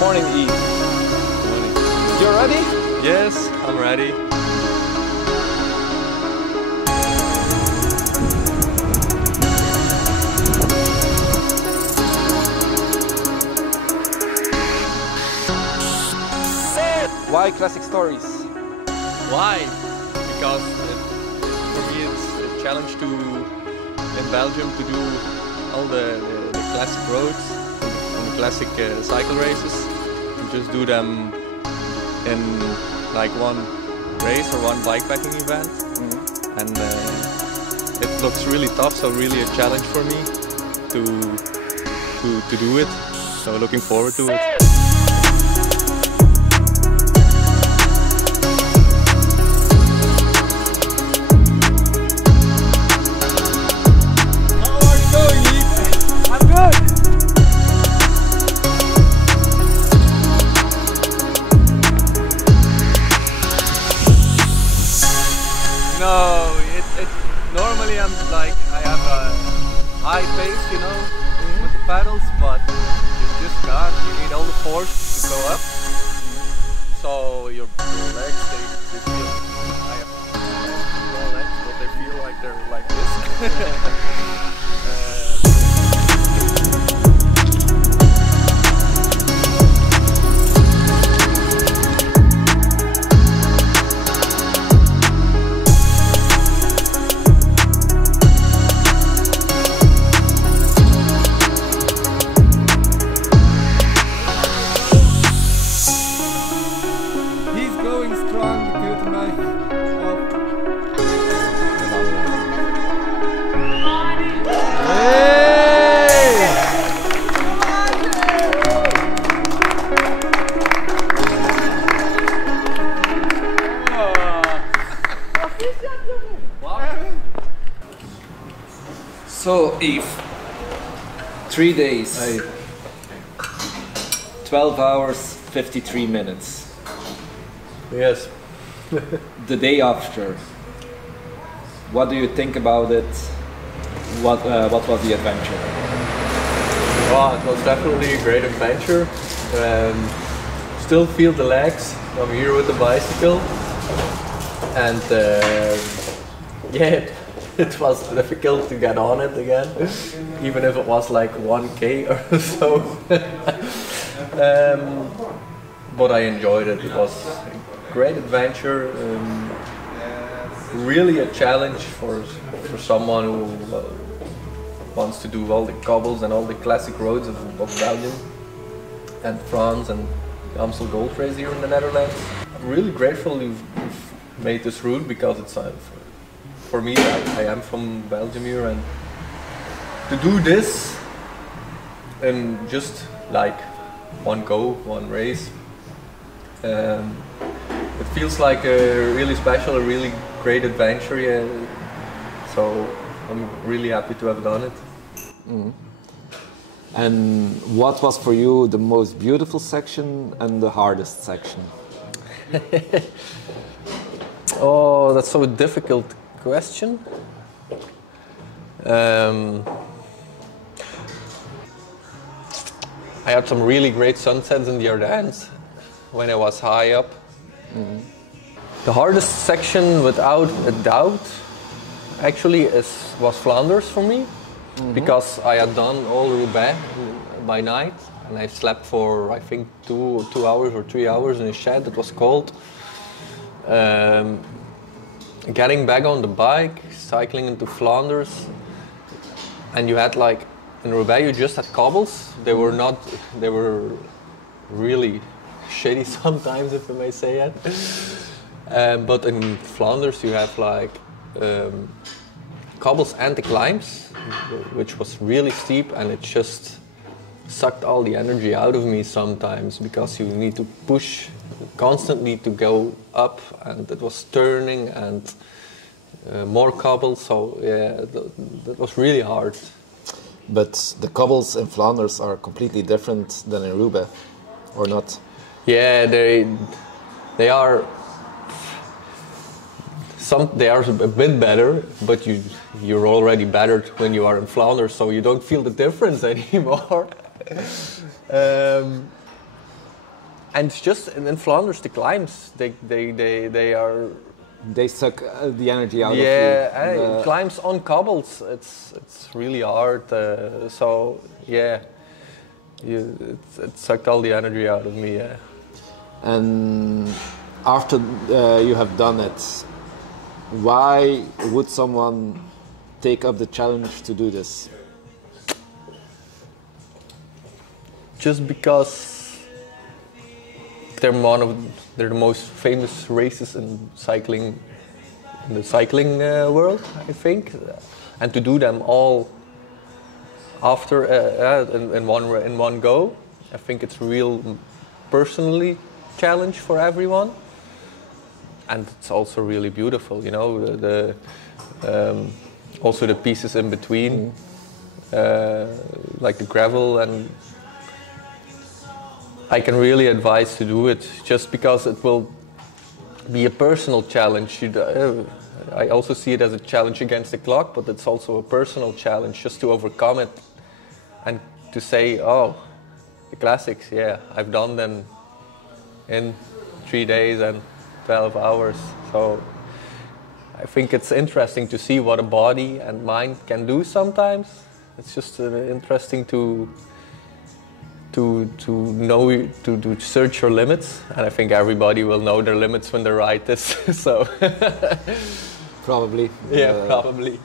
Morning, Yves. Morning. You're ready? Yes, I'm ready. Why classic stories? Why? Because for me it's a challenge in Belgium to do all the classic roads and the classic cycle races and just do them in like one race or one bikepacking event. And it looks really tough, so really a challenge for me to do it. So looking forward to it. No, normally I'm like, I have a high pace, you know, with the pedals, but you just can't, you need all the force to go up. So your legs, they feel, I have small legs, but they feel like they're like this. So, Yves, 3 days, 12 hours, 53 minutes. Yes. The day after, what do you think about it? What was the adventure? Well, it was definitely a great adventure. Still feel the legs. I'm here with the bicycle, and yeah, it was difficult to get on it again, even if it was like 1K or so. But I enjoyed it. It was a great adventure. Really a challenge for someone who wants to do all the cobbles and all the classic roads of Belgium and France and the Amstel Gold Race here in the Netherlands. I'm really grateful you've made this route, because it's for me, I am from Belgium here, and to do this in just like one go, one race, it feels like a really special, a really great adventure. Yeah. So I'm really happy to have done it. And what was for you the most beautiful section and the hardest section? Oh, that's so difficult question. I had some really great sunsets in the Ardennes when I was high up. The hardest section, without a doubt, actually was Flanders for me, because I had done all Roubaix by night, and I slept for I think 2 hours or 3 hours in a shed. It was cold. Getting back on the bike, cycling into Flanders, and you had like in Roubaix you just had cobbles. They were really shitty sometimes, if I may say it. But in Flanders you have like cobbles and the climbs, which was really steep, and it just sucked all the energy out of me sometimes, because you need to push constantly to go up, and it was turning and more cobbles, so yeah, that was really hard. But the cobbles in Flanders are completely different than in Roubaix, or not? Yeah, they are. They are a bit better, but you're already battered when you are in Flanders, so you don't feel the difference anymore. And just in Flanders, the climbs, they are... They suck the energy out of you. Yeah, climbs on cobbles, it's really hard. So yeah, it sucked all the energy out of me. Yeah. And after you have done it, why would someone take up the challenge to do this? Just because they're the most famous races in the cycling world, I think, and to do them all after in one go, I think it's real personally challenge for everyone, and it's also really beautiful. You know, also the pieces in between, like the gravel, and I can really advise to do it just because it will be a personal challenge. I also see it as a challenge against the clock, but it's also a personal challenge just to overcome it and to say, oh, the classics, yeah, I've done them in 3 days and 12 hours. So I think it's interesting to see what a body and mind can do sometimes. It's just interesting to know, to search your limits, and I think everybody will know their limits when they ride this. So probably. Yeah, probably.